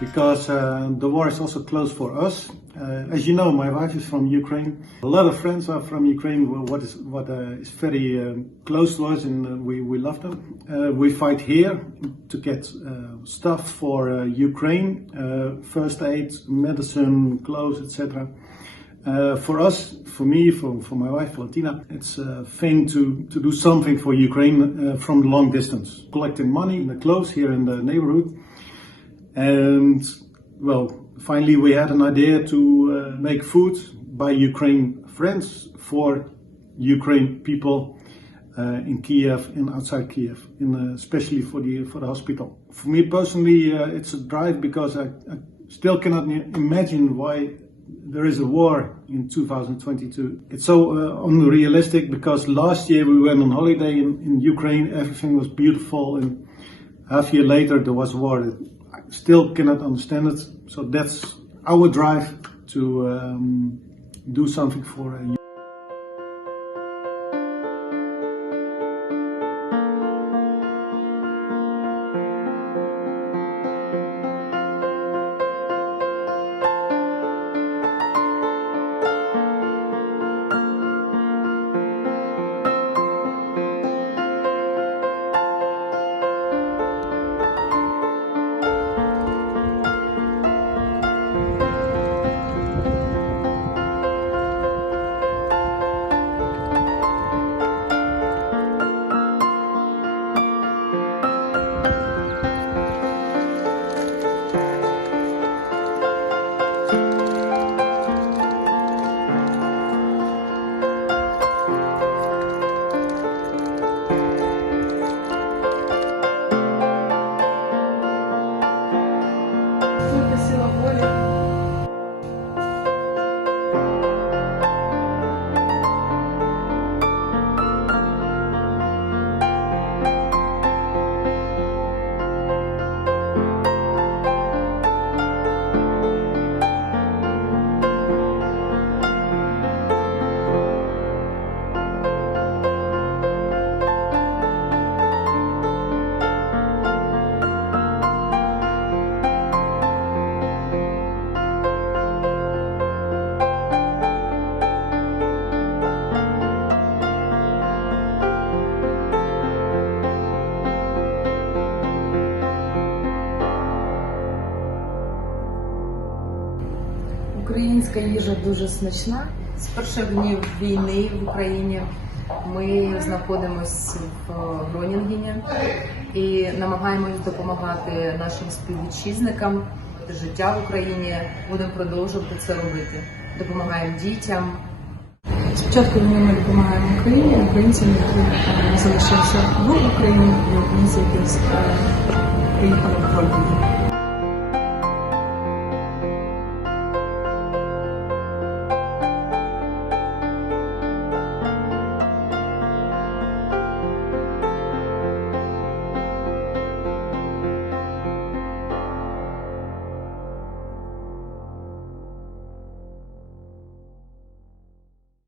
because uh, the war is also close for us. Uh, as you know, my wife is from Ukraine. A lot of friends are from Ukraine. What is what uh, is very um, close to us, and uh, we we love them. Uh, we fight here to get uh, stuff for Ukraine, first aid, medicine, clothes, etc. For us, for me, for, for my wife Valentina, it's a thing to, to do something for Ukraine from the long distance. Collecting money in the clothes here in the neighborhood. And well, finally we had an idea to uh, make food by Ukraine friends for Ukraine people uh, in Kiev and outside Kiev, in, uh, especially for the for the hospital. For me personally, uh, it's a drive because I, I still cannot imagine why there is a war in 2022. It's so uh, unrealistic because last year we went on holiday in, in Ukraine, everything was beautiful, and half year later there was war. I still cannot understand it. So that's our drive to um, do something for uh, Українська їжа дуже смачна. З перших днів війни в Україні ми знаходимося в Гронінгені і намагаємось допомагати нашим співвітчизникам. Життя в Україні будемо продовжувати це робити. Допомагаємо дітям, Спочатку ми допомагаємо Україні, українцям, які залишилися в Україні, і українці, які приїхали в Польщу.